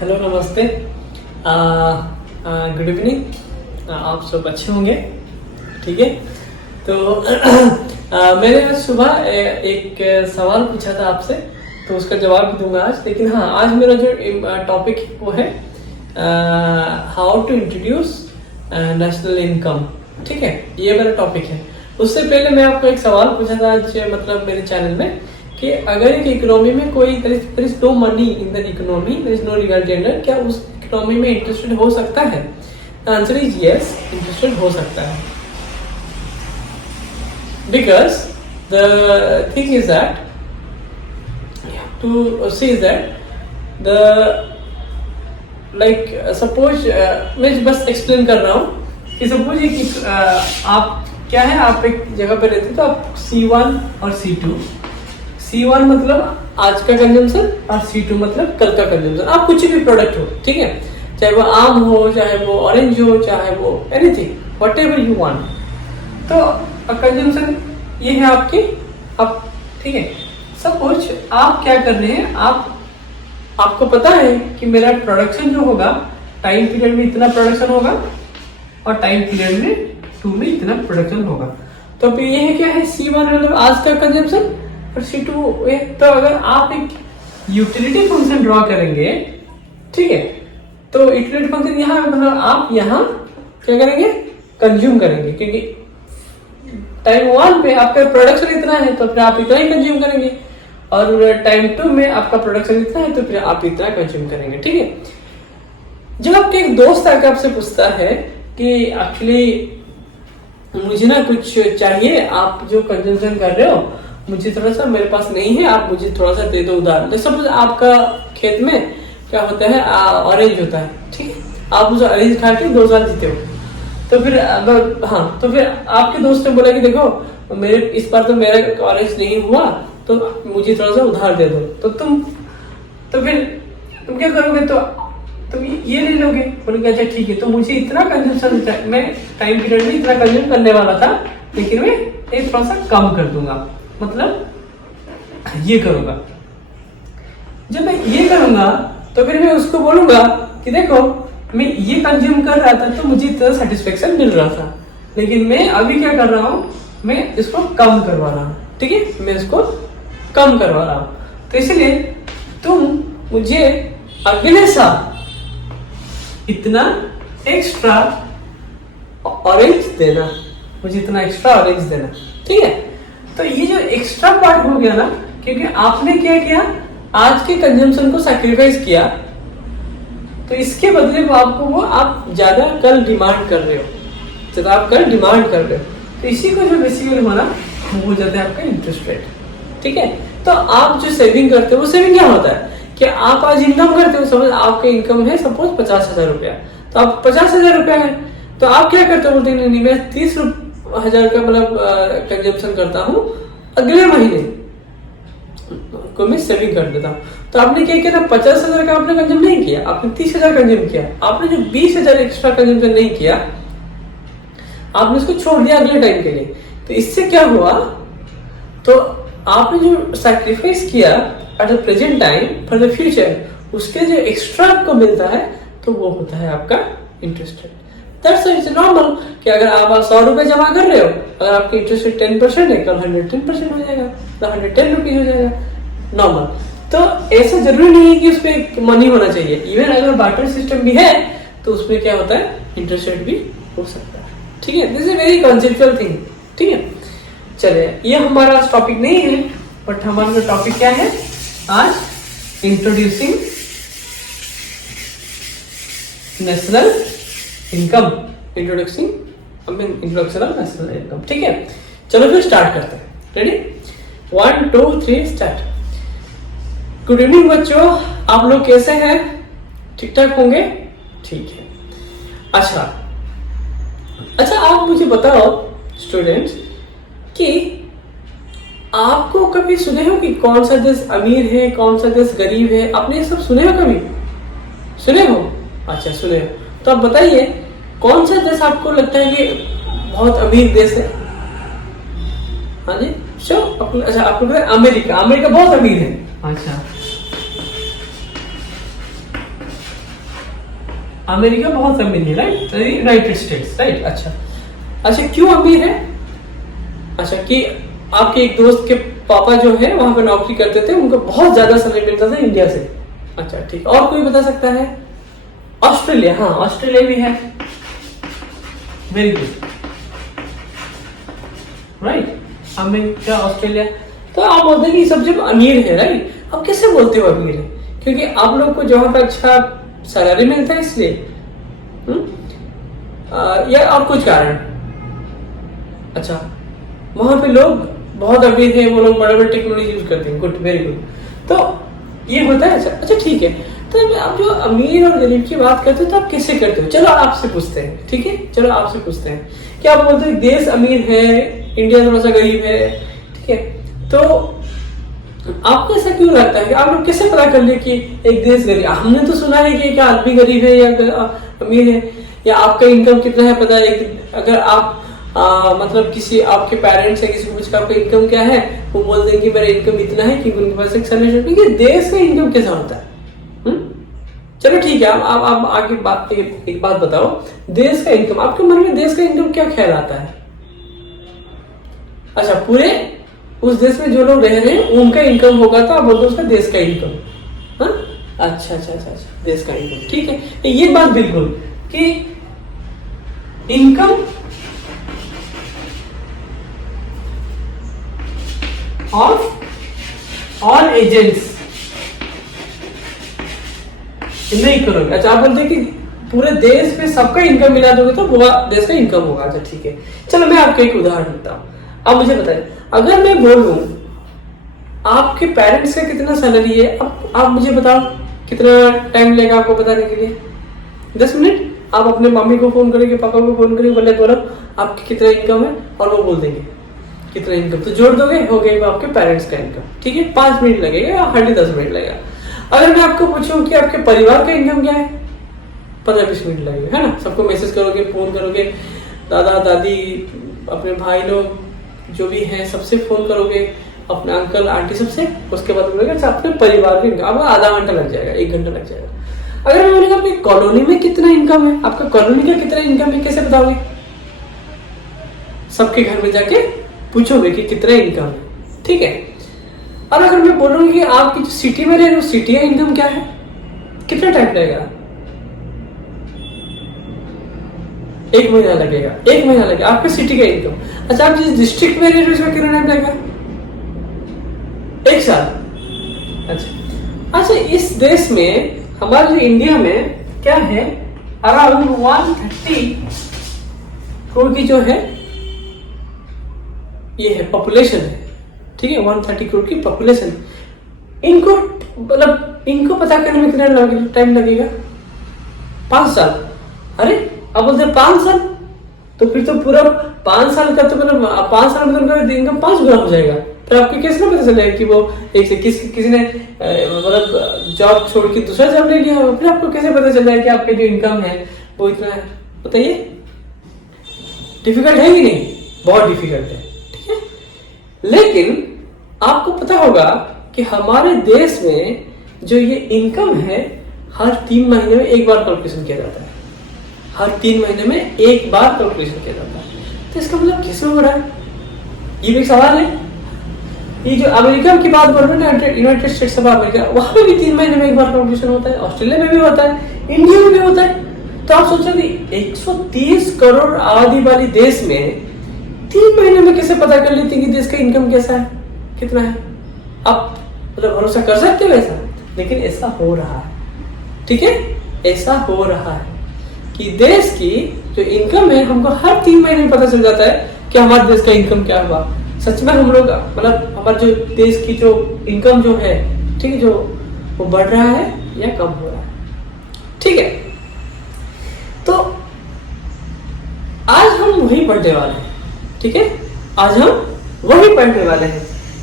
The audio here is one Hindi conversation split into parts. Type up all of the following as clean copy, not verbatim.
हेलो, नमस्ते, गुड इवनिंग। आप सब अच्छे होंगे, ठीक है। तो मैंने आज सुबह एक सवाल पूछा था आपसे, तो उसका जवाब भी दूंगा आज। लेकिन हाँ, आज मेरा जो टॉपिक है वो है how to introduce national income, ठीक है। ये मेरा टॉपिक है। उससे पहले मैं आपको एक सवाल पूछा था आज, मतलब मेरे चैनल में, कि अगर एक इकोनॉमी में कोई there is no money in the economy, there is no legal tender, क्या उस इकोनॉमी में इंटरेस्टेड हो सकता है? The answer is yes, interested हो सकता है। Because the thing is that you have to see that the like suppose मैं बस एक्सप्लेन कर रहा हूँ कि सपोज कि आप क्या है, आप एक जगह पे रहते, तो आप C1 और C2, C1 मतलब आज का कंजम्पशन और C2 मतलब कल का कंजम्पशन। आप कुछ भी प्रोडक्ट हो, ठीक है, चाहे वो आम हो, चाहे वो ऑरेंज हो, चाहे वो एनीथिंग, व्हाटएवर यू वांट। तो कंजम्पशन ये है आपकी, आप, ठीक है। सपोज आप क्या कर रहे हैं, आपको पता है कि मेरा प्रोडक्शन जो होगा टाइम पीरियड में इतना प्रोडक्शन होगा और टाइम पीरियड में 2 में इतना प्रोडक्शन होगा। तो अब ये है क्या है, C1 मतलब आज का कंजम्पशन और C2। तो अगर आप एक यूटिलिटी फंक्शन ड्रॉ करेंगे, ठीक है, तो यूटिलिटी फंक्शन यहाँ मतलब आप यहाँ क्या करेंगे, कंज्यूम करेंगे, क्योंकि टाइम 1 पे आपका प्रोडक्शन इतना है तो फिर आप इतना ही कंज्यूम करेंगे, और टाइम 2 में आपका प्रोडक्शन इतना है तो फिर आप इतना कंज्यूम करेंगे, ठीक है। जब आपके एक दोस्त आकर आपसे पूछता है कि एक्चुअली मुझे ना कुछ चाहिए, आप जो कंजम्पशन कर रहे हो मुझे थोड़ा सा, मेरे पास नहीं है, आप मुझे थोड़ा सा दे दो उधार। जैसे सपोज आपका खेत में क्या होता है, ऑरेंज होता है, ठीक है, आप उस ऑरेंज खा के 2 साल जीते हो। तो फिर हाँ, तो फिर आपके दोस्त ने बोला कि देखो मेरे इस बार तो मेरा ऑरेंज नहीं हुआ, तो मुझे थोड़ा सा उधार दे दो। तो फिर तुम क्या करोगे, तो तुम ये ले लोगे, बोलोगे अच्छा ठीक है, तो मुझे इतना कंजम्पशन, मैं टाइम पीरियड में इतना कंज्यूम करने वाला था, लेकिन मैं ये थोड़ा सा कम कर दूंगा, मतलब ये करूंगा। जब मैं ये करूंगा तो फिर मैं उसको बोलूंगा कि देखो मैं ये कंज्यूम कर रहा था तो मुझे इतना सेटिस्फेक्शन मिल रहा था, लेकिन मैं अभी क्या कर रहा हूँ, मैं इसको कम करवा रहा हूँ, ठीक है, मैं इसको कम करवा रहा हूँ। तो इसलिए तुम मुझे अगले साल इतना एक्स्ट्रा ऑरेंज देना, मुझे इतना एक्स्ट्रा ऑरेंज देना, ठीक है। तो ये जो एक्स्ट्रा पार्ट हो गया ना, क्योंकि आपने क्या किया, आज के कंजम्पशन को सैक्रिफाइस किया, तो इसके बदले वो आपको वो आप ज्यादा कल डिमांड कर रहे हो, ज्यादा आप कल डिमांड कर रहे हो, तो इसी को जो बेसिकली होना वो हो जाता है आपका इंटरेस्ट रेट, ठीक है। तो आप जो सेविंग करते हो, वो सेविंग क्या होता है कि आप आज इनकम करते हो, समझ आपका इनकम है सपोज 50,000 रुपया, तो आप 50,000 रुपया है, तो आप क्या करते हो, बोलते हैं नहीं मैं 30,000 का मतलब कंजम्पशन करता हूँ, अगले महीने को मैं सेविंग कर देता हूँ। तो आपने क्या किया, 50,000 का आपने कंज्यूम नहीं किया, आपने 30,000 कंज्यूम किया, आपने जो 20,000 एक्स्ट्रा कंज्यूमशन नहीं किया, आपने इसको छोड़ दिया अगले टाइम के लिए। तो इससे क्या हुआ, तो आपने जो सैक्रिफाइस किया at the present time for the future, उसके जो एक्स्ट्रा आपको मिलता है तो वो होता है आपका interest rate. That's it's normal कि अगर आप 100 रुपए जमा कर रहे हो, अगर आपके इंटरेस्ट रेट 10% है, कल 110% हो जाएगा, तो 110 रुपीज हो जाएगा, नॉर्मल। तो ऐसा जरूरी नहीं है कि उसमें मनी होना चाहिए, इवन अगर बार्टर सिस्टम भी है तो उसमें क्या होता है, इंटरेस्ट रेट भी हो सकता है, ठीक है। This is very conceptual thing, ठीक है। चलिए, ये हमारा टॉपिक नहीं है, बट हमारा जो टॉपिक क्या है आज, introducing national income, introduction of national income, ठीक है। चलो फिर स्टार्ट करते हैं, रेडी, 1 2 3 स्टार्ट। गुड इवनिंग बच्चों, आप लोग कैसे हैं, ठीक ठाक होंगे, ठीक है। अच्छा, आप मुझे बताओ स्टूडेंट्स कि आपको कभी सुने हो कि कौन सा देश अमीर है, कौन सा देश गरीब है, आपने ये सब सुने हो, कभी सुने हो? अच्छा सुने हो, तो आप बताइए कौन सा देश आपको लगता है कि बहुत अमीर देश है? हाँ जी, अच्छा आपको लगता है अमेरिका बहुत अमीर है। अच्छा अमेरिका बहुत अमीर है, राइट, यूनाइटेड स्टेट्स, राइट। अच्छा अच्छा, क्यों अमीर है? अच्छा, कि आपके एक दोस्त के पापा जो है वहां पे नौकरी करते थे, उनको बहुत ज्यादा सैलरी मिलता था इंडिया से। अच्छा ठीक, और कोई बता सकता है? ऑस्ट्रेलिया, हाँ ऑस्ट्रेलिया भी है, very good, right, America Australia. तो आप बोलते हैं कि सब जब अमीर है, राइट। अब कैसे बोलते हो अमीर है? क्योंकि आप लोग को जहां पर अच्छा सैलरी मिलता है इसलिए, या और कुछ कारण? अच्छा, वहां पे लोग बहुत अमीर है, वो लोग बड़े बड़े टेक्नोलॉजी यूज करते हैं, गुड, वेरी गुड। तो ये होता है। अच्छा अच्छा ठीक है, तो आप जो अमीर और गरीब की बात करते हो तो आप कैसे करते हो? चलो आपसे पूछते हैं, ठीक है, चलो आपसे पूछते हैं कि आप बोलते हो देश अमीर है, इंडिया थोड़ा सा गरीब है, ठीक है, तो आपको ऐसा क्यों लगता है कि आप लोग कैसे पता कर ले कि एक देश गरीब? हमने तो सुना है कि क्या आदमी गरीब है या अमीर है, या आपका इनकम कितना है पता है। अगर आप मतलब किसी आपके पेरेंट्स है, किसी को पूछ के आपका इनकम क्या है, वो बोल देंगे कि मेरा इनकम इतना है, क्योंकि उनके पास एक सैलरी है। देश का इनकम कैसा होता है? चलो ठीक है, आप आगे एक बात बताओ, देश का इनकम, आपके मन में देश का इनकम क्या ख्याल आता है? अच्छा, पूरे उस देश में जो लोग रह रहे हैं उनका इनकम होगा, तो आप बोलते उसका देश का इनकम। हाँ, अच्छा अच्छा अच्छा अच्छा, देश का इनकम, ठीक है, ये बात बिल्कुल कि इनकम ऑफ ऑल एजेंट्स नहीं करोगे। अच्छा, आप बोलते हैं कि पूरे देश में सबका इनकम मिला दोगे तो वो देश का इनकम होगा। अच्छा ठीक है, चलो मैं आपको एक उदाहरण देता हूँ। आप मुझे बताइए, अगर मैं बोलूं आपके पेरेंट्स का कितना सैलरी है, अब आप मुझे बताओ कितना टाइम लगेगा आपको बताने के लिए? 10 मिनट। आप अपने मम्मी को फोन करेंगे, पापा को फोन करेंगे, बोले बोलो आपकी कितना इनकम है, और वो बोल देंगे कितना इनकम, तो जोड़ दोगे, हो गया आपके पेरेंट्स का इनकम, ठीक है। 5 मिनट लगेगा या 10 मिनट लगेगा। अगर मैं आपको पूछूं कि आपके परिवार का इनकम क्या है, 15-20 मिनट लगेगा, है ना। सबको मैसेज करोगे, फोन करोगे, दादा दादी, अपने भाई लोग जो भी हैं सबसे फोन करोगे, अपने अंकल आंटी सबसे, उसके बाद बोलोगे अच्छा अपने परिवार का इनकम, आपको आधा घंटा लग जाएगा, 1 घंटा लग जाएगा। अगर मैं बोलेगा आपकी कॉलोनी में कितना इनकम है, आपका कॉलोनी का कितना इनकम है, कैसे बताओगे? सबके घर में जाके पूछोगे कि कितना इनकम है, ठीक है। और अगर मैं बोलूंगी कि आपकी जो सिटी में रह रहे हो, सिटी का इनकम क्या है, कितना टाइम लगेगा? 1 महीना लगेगा, 1 महीना लगेगा आपके सिटी का इनकम। अच्छा, आप जिस डिस्ट्रिक्ट में रह रहे हो उसका कितना टाइम लगेगा? 1 साल। अच्छा अच्छा, इस देश में, हमारे जो इंडिया में क्या है, अराउंड 130 करोड़ की जो है ये है पॉपुलेशन है, ठीक है, 130 करोड़ की पॉपुलेशन। इनको मतलब इनको पता करने में कितना टाइम लगेगा? 5 साल। अरे अब बोलते 5 साल, तो फिर तो पूरा 5 साल का, तो मतलब 5 साल में तो उनका इनकम 5 गुना हो जाएगा। फिर आपको कैसे पता चलेगा कि वो एक से किसी ने मतलब जॉब छोड़ के दूसरा जॉब ले लिया, फिर आपको कैसे पता चल जाएगा कि आपका जो इनकम है वो इतना है? बताइए, डिफिकल्ट है कि नहीं? बहुत डिफिकल्ट है, ठीक है। लेकिन आपको पता होगा कि हमारे देश में जो ये इनकम है, हर 3 महीने में एक बार कैलकुलेशन किया जाता है, हर 3 महीने में एक बार कैलकुलेशन किया जाता है। तो इसका मतलब किस में हो रहा है? ये भी सवाल है। ये जो अमेरिका की बात बोल रहे हैं ना, यूनाइटेड स्टेट्स ऑफ अमेरिका, वहां पे भी 3 महीने में एक बार कैलकुलेशन होता है, ऑस्ट्रेलिया में भी होता है, इंडिया में भी होता है। तो आप सोचो कि 130 करोड़ आबादी वाली देश में 3 महीने में कैसे पता कर लेते हैं कि देश का इनकम कैसा है, कितना है? आप मतलब भरोसा कर सकते हो ऐसा? लेकिन ऐसा हो रहा है, ठीक है, ऐसा हो रहा है कि देश की जो इनकम है हमको हर 3 महीने में पता चल जाता है कि हमारे देश का इनकम क्या हुआ। सच में हम लोग मतलब हमारे जो देश की जो इनकम जो है, ठीक है, जो वो बढ़ रहा है या कम हो रहा है, ठीक है। तो आज हम वही पढ़ने वाले हैं, ठीक है, आज हम वही पढ़ने वाले हैं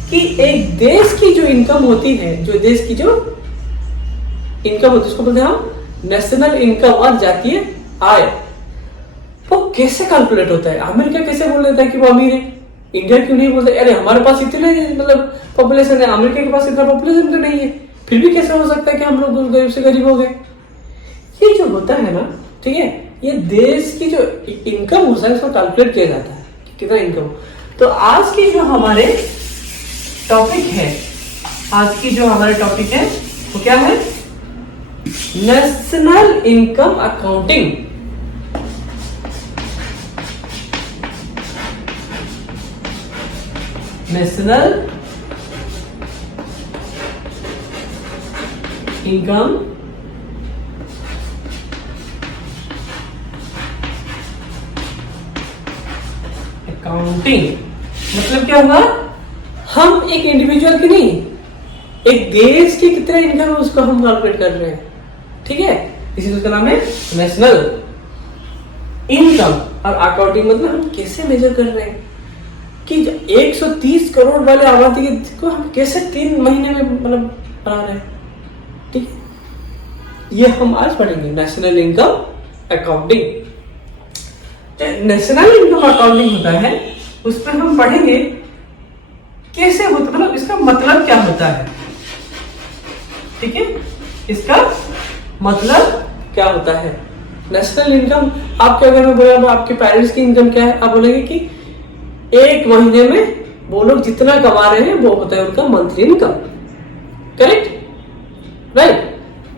कि एक देश की जो इनकम होती है, जो देश की जो इनकम होती है उसको बोलते हैं हम नेशनल इनकम और जातीय आय, वो कैसे कैलकुलेट होता है? अमेरिका कैसे बोल देता है कि वो अमीर है, इंडिया क्यों नहीं बोलते? अरे हमारे पास इतने मतलब पॉपुलेशन है, अमेरिका के पास इतना पॉपुलेशन तो नहीं है, फिर भी कैसे हो सकता है कि हम लोग गरीब से गरीब हो गए? ये जो होता है ना, ठीक है, ये देश की जो इनकम होता है उसको कैलकुलेट किया जाता है कितना इनकम। तो आज की जो हमारे टॉपिक है, आज की जो हमारे टॉपिक है वो क्या है, national income accounting. National income accounting मतलब क्या हुआ, हम एक इंडिविजुअल की नहीं, एक देश की कितना इनकम है उसको हम कैलकुलेट कर रहे हैं, ठीक है, इसी उसका नाम है नेशनल इनकम। और अकाउंटिंग मतलब हम कैसे मेजर कर रहे हैं कि 130 करोड़ वाले आबादी को हम कैसे 3 महीने में मतलब बना रहे हैं, ठीक है, ये हम आज पढ़ेंगे national income accounting. National income accounting होता है उसमें हम पढ़ेंगे कैसे होता, मतलब इसका मतलब क्या होता है, ठीक है, इसका मतलब क्या होता है। नेशनल इनकम आपके अगर मैं बोला आपके पेरेंट्स की इनकम क्या है, आप बोलेंगे कि एक महीने में वो लोग जितना कमा रहे हैं वो होता है उनका मंथली इनकम, करेक्ट, राइट।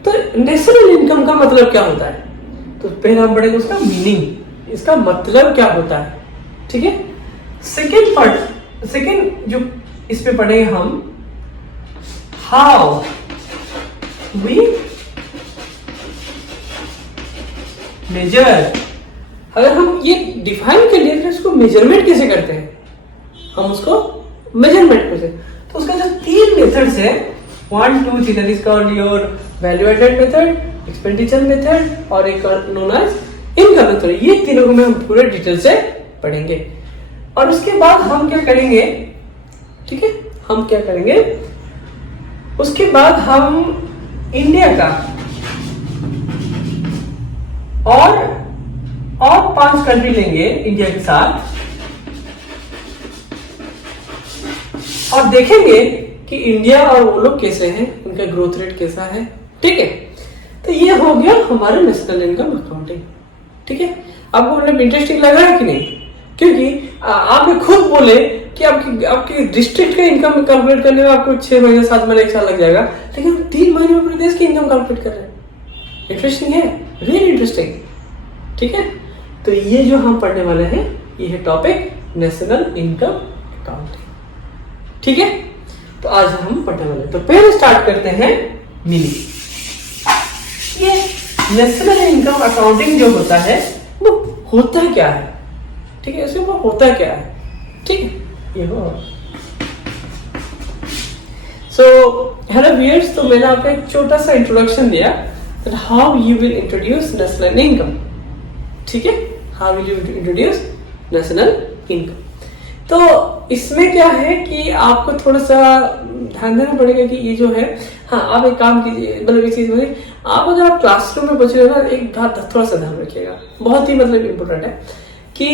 तो नेशनल इनकम का मतलब क्या होता है, तो पहले हम पढ़ेंगे उसका मीनिंग, इसका मतलब क्या होता है, ठीक है। सेकेंड जो इस पे पढ़ेंगे हम, हाउ वी मेजर। अगर हम ये डिफाइन कर लिए तो इसको मेजरमेंट कैसे करते हैं, हम उसको मेजरमेंट कैसे, तो उसका जो 3 मेथड्स है 1 2 3 that is called your value added method, expenditure method और एक नोन एज इनकम मेथड। ये तीनों को हम पूरे डिटेल से पढ़ेंगे। और उसके बाद हम क्या करेंगे, ठीक है, हम क्या करेंगे उसके बाद हम इंडिया का और 5 कंट्री लेंगे इंडिया के साथ और देखेंगे कि इंडिया और वो लोग कैसे हैं, उनका ग्रोथ रेट कैसा है, ठीक है। तो ये हो गया हमारे नेशनल इनकम अकाउंटिंग, ठीक है। आपको मतलब इंटरेस्टिंग लग रहा है कि नहीं, क्योंकि आपने खुद बोले कि आपकी डिस्ट्रिक्ट का इनकम कैलकुलेट करने में आपको 6 महीने 7 महीने 1 साल लग जाएगा, लेकिन हम 3 महीने में अपने देश की इनकम कैलकुलेट कर रहे हैं। इंटरेस्टिंग है, रियली इंटरेस्टिंग, ठीक है। तो ये जो हम पढ़ने वाले हैं ये है टॉपिक नेशनल इनकम अकाउंटिंग, ठीक है। तो आज हम पढ़ने वाले हैं, तो पहले स्टार्ट करते हैं मीनिंग। ये नेशनल इनकम अकाउंटिंग जो होता है वो होता क्या है, ठीक है, इसमें वो होता क्या है, ठीक है, ये हो। सो हेलो व्यूअर्स, तो मैंने आपको एक छोटा सा इंट्रोडक्शन दिया that how you will introduce national income, ठीक है, how will you introduce national income। तो इसमें क्या है कि आपको थोड़ा सा ध्यान देना पड़ेगा कि ये जो है, हाँ आप एक काम कीजिए, मतलब ये चीज में आप अगर आप क्लासरूम में बचे हो ना, एक बात थोड़ा सा ध्यान रखिएगा, बहुत ही मतलब इम्पोर्टेंट है कि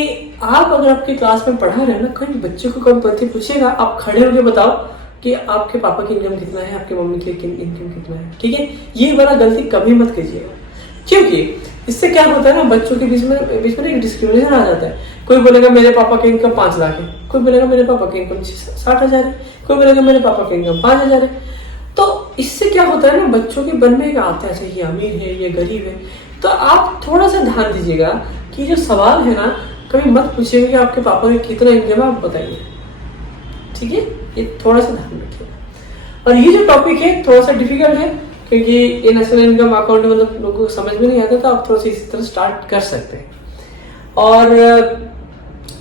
आप अगर आपकी क्लास में पढ़ा रहे हैं ना, कहीं बच्चे को कभी पति पूछेगा, आप खड़े होकर बताओ कि आपके पापा की इनकम कितना है, आपके मम्मी की इनकम कितना है, ठीक है। ये वाला गलती कभी मत कीजिएगा, क्योंकि इससे क्या होता है ना, बच्चों के बीच में एक डिस्क्रिमिनेशन आ जाता है। कोई बोलेगा मेरे पापा की इनकम 5 लाख है, कोई बोलेगा मेरे पापा की इनकम 60,000 है, कोई बोलेगा मेरे पापा की इनकम 5,000 है। तो इससे क्या होता है ना, बच्चों के बनने का आता है, अच्छा ये अमीर है ये गरीब है। तो आप थोड़ा सा ध्यान दीजिएगा कि जो सवाल है ना, कभी मत पूछिएगा कि आपके पापा की कितना इनकम है, आप बताइए, ठीक है, ये थोड़ा सा ध्यान रखिएगा। और ये जो टॉपिक है थोड़ा सा डिफिकल्ट है, क्योंकि ये नेशनल इनकम अकाउंट मतलब लोगों को समझ में नहीं आता, तो आप थोड़ा सा इसी तरह स्टार्ट कर सकते हैं। और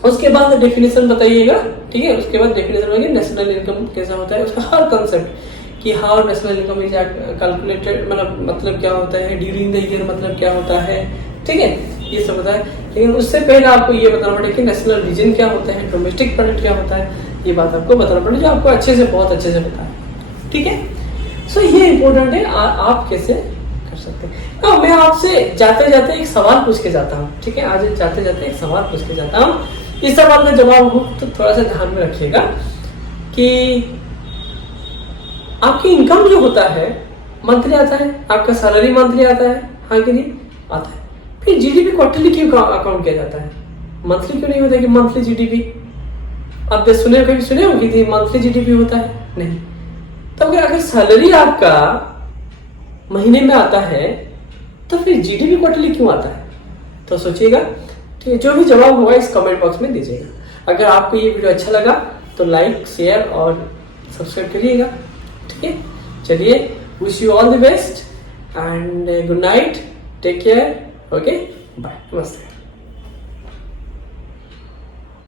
उसके बाद डेफिनेशन बताइएगा, ठीक है, उसके बाद डेफिनेशन बताइए नेशनल इनकम कैसा होता है, उसका हर कंसेप्ट कि how national income is calculated, मतलब क्या होता है, ड्यूरिंग द ईयर मतलब क्या होता है, ठीक है, ये सब होता है। लेकिन उससे पहले आपको ये बताना पड़ेगा कि नेशनल रीजन क्या होता है, डोमेस्टिक प्रोडक्ट क्या होता है, ये बात आपको बताना पड़ेगा, जो आपको अच्छे से बहुत अच्छे से पता है, ठीक है। सो ये इंपॉर्टेंट है, आप कैसे कर सकते हैं। तो मैं आपसे जाते जाते एक सवाल पूछ के जाता हूँ, ठीक है, आज जाते जाते एक सवाल पूछ के जाता हूँ। इस सवाल का जवाब हो तो थोड़ा सा ध्यान में रखिएगा कि आपकी इनकम जो होता है मंथली आता है, आपका सैलरी मंथली आता है, हाँ कि नहीं आता है। फिर जीडीपी क्वार्टरली क्यों अकाउंट किया जाता है, मंथली क्यों नहीं होता कि मंथली जीडीपी? आप कभी सुने हो कि मंथली जीडीपी होता है? नहीं। तो अगर सैलरी आपका महीने में आता है तो फिर जीडीपी क्वार्टरली क्यों आता है? तो सोचिएगा, ठीक है। जो भी जवाब होगा इस कमेंट बॉक्स में दीजिएगा। अगर आपको ये वीडियो अच्छा लगा तो लाइक, शेयर और सब्सक्राइब करिएगा, ठीक है। चलिए, wish you all the best and good night, take care, okay, bye, नमस्ते।